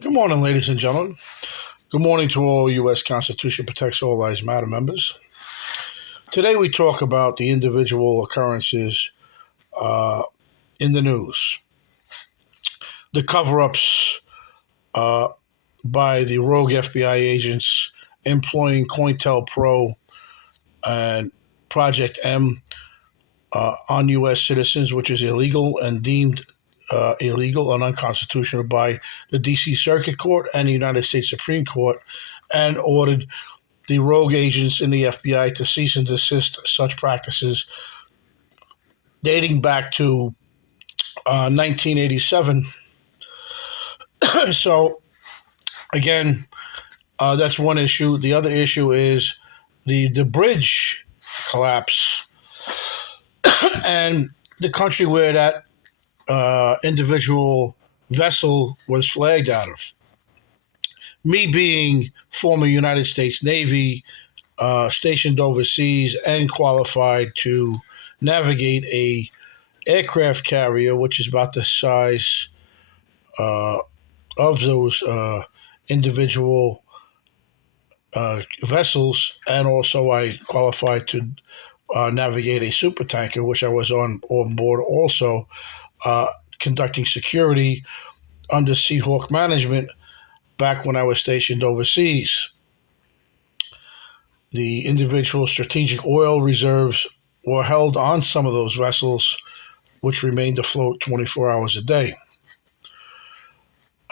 Good morning, ladies and gentlemen. Good morning to all U.S. Constitution Protects All Lives Matter members. Today we talk about the individual occurrences uh, in the news, the cover-ups uh, by the rogue FBI agents employing COINTEL and Project M on U.S. citizens, which is illegal and deemed illegal and unconstitutional by the D.C. Circuit Court and the United States Supreme Court, and ordered the rogue agents in the FBI to cease and desist such practices dating back to 1987. So, again, that's one issue. The other issue is the bridge collapse and the country where that individual vessel was flagged out of. Me being former United States Navy, stationed overseas and qualified to navigate a aircraft carrier, which is about the size uh, of those individual vessels, and also I qualified to navigate a super tanker, which I was on board also, uh, conducting security under Seahawk management back when I was stationed overseas. The individual strategic oil reserves were held on some of those vessels, which remained afloat 24 hours a day.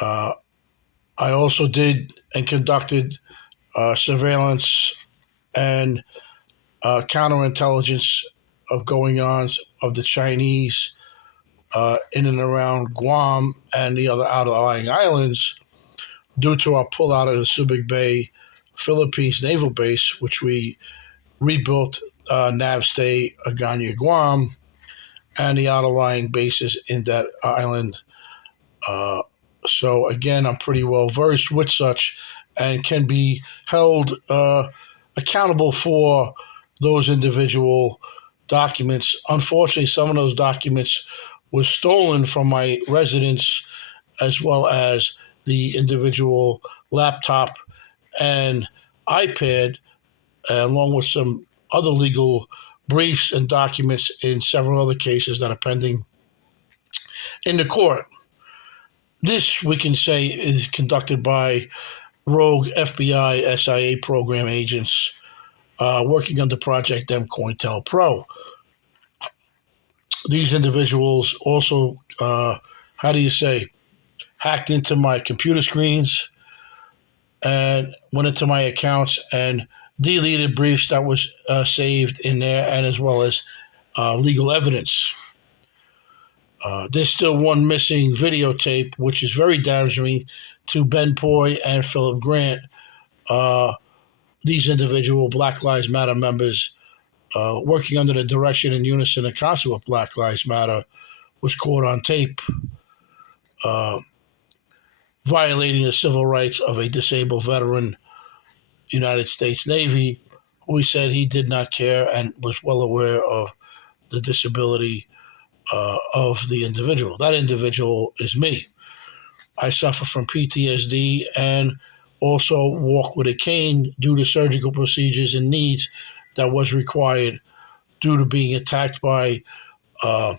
Uh, I also did and conducted surveillance and counterintelligence of going ons of the Chinese in and around Guam and the other outlying islands due to our pullout of the Subic Bay, Philippines naval base, which we rebuilt Navstay, Agana, Guam, and the outlying bases in that island. Uh, so again, I'm pretty well versed with such and can be held accountable for those individual documents. Unfortunately, some of those documents were stolen from my residence, as well as the individual laptop and iPad, along with some other legal briefs and documents in several other cases that are pending in the court. This, we can say, is conducted by rogue FBI SIA program agents working under Project M COINTEL Pro. These individuals also, how do you say, hacked into my computer screens and went into my accounts and deleted briefs that was saved in there, and as well as legal evidence. There's still one missing videotape, which is very damaging to Ben Poy and Philip Grant. Uh, these individual Black Lives Matter members, working under the direction and unison and concert with Black Lives Matter, was caught on tape uh, violating the civil rights of a disabled veteran, United States Navy, who he said he did not care and was well aware of the disability of the individual. That individual is me. I suffer from PTSD and also walk with a cane due to surgical procedures and needs that was required due to being attacked by uh,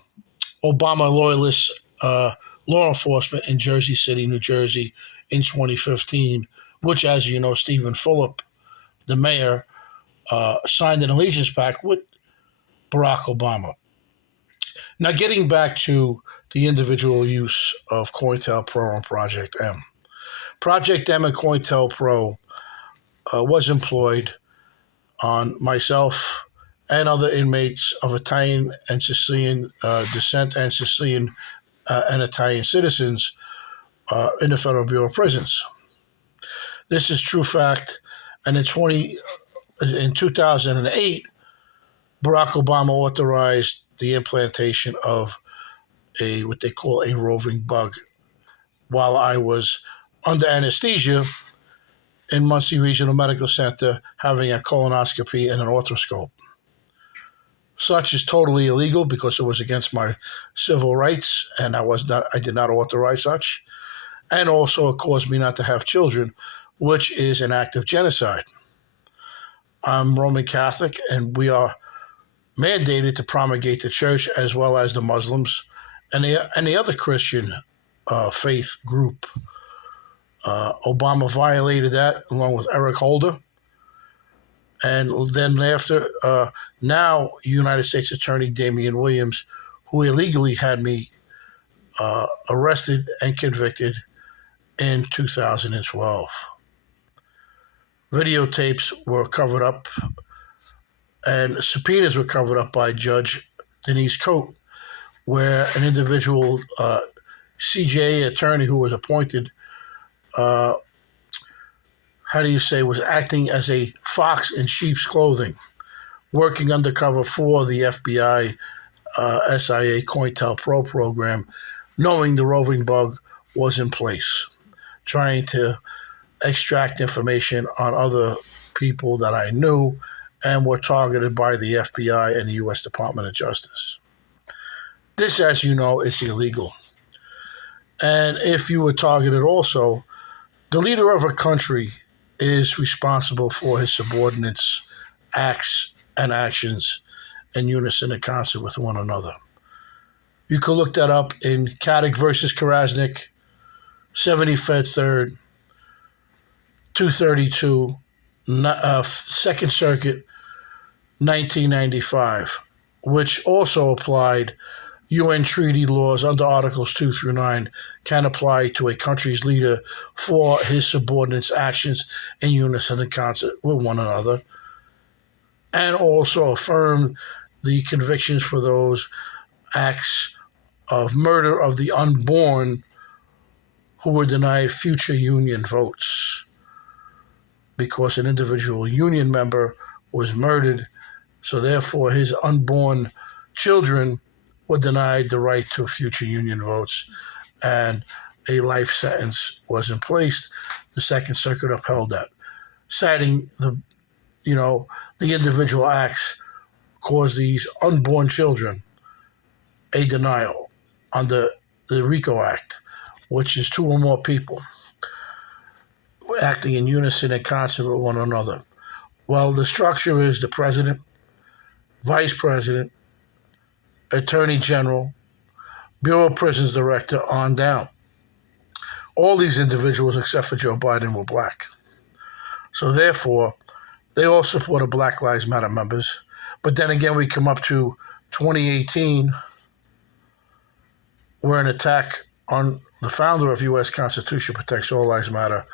Obama loyalist law enforcement in Jersey City, New Jersey in 2015, which, as you know, Stephen Fulop, the mayor, signed an allegiance pact with Barack Obama. Now, getting back to the individual use of COINTELPRO and Project M. Project M and COINTELPRO was employed on myself and other inmates of Italian and Sicilian descent and Sicilian and Italian citizens in the Federal Bureau of Prisons. This is true fact, and in 2008, Barack Obama authorized the implantation of what they call a roving bug while I was under anesthesia in Muncie Regional Medical Center having a colonoscopy and an arthroscope. Such is totally illegal because it was against my civil rights, and I did not authorize such. and also it caused me not to have children, which is an act of genocide. I'm Roman Catholic, and we are mandated to promulgate the church as well as the Muslims and the other Christian faith group. Obama violated that along with Eric Holder. And then after, now United States Attorney Damian Williams, who illegally had me arrested and convicted in 2012. Videotapes were covered up and subpoenas were covered up by Judge Denise Coate, where an individual CJA attorney who was appointed, was acting as a fox in sheep's clothing, working undercover for the FBI SIA COINTEL Pro program, knowing the roving bug was in place, trying to extract information on other people that I knew and were targeted by the FBI and the U.S. Department of Justice. This, as you know, is illegal. And if you were targeted also, the leader of a country is responsible for his subordinates' acts and actions in unison and concert with one another. You can look that up in Caddick versus Karasnik, 70 Fed 3rd, 232, Second Circuit, 1995, which also applied UN treaty laws under Articles 2 through 9 can apply to a country's leader for his subordinates' actions in unison and concert with one another, and also affirmed the convictions for those acts of murder of the unborn who were denied future union votes because an individual union member was murdered, so therefore his unborn children were denied the right to future union votes, and a life sentence was in place. The Second Circuit upheld that, citing the individual acts caused these unborn children a denial under the RICO Act, which is two or more people acting in unison and concert with one another. Well, the structure is the president, vice president, attorney general, Bureau of Prisons director on down. All these individuals, except for Joe Biden, were black. So therefore, they all supported Black Lives Matter members. But then again, we come up to 2018, where an attack on the founder of U.S. Constitution Protects All Lives Matter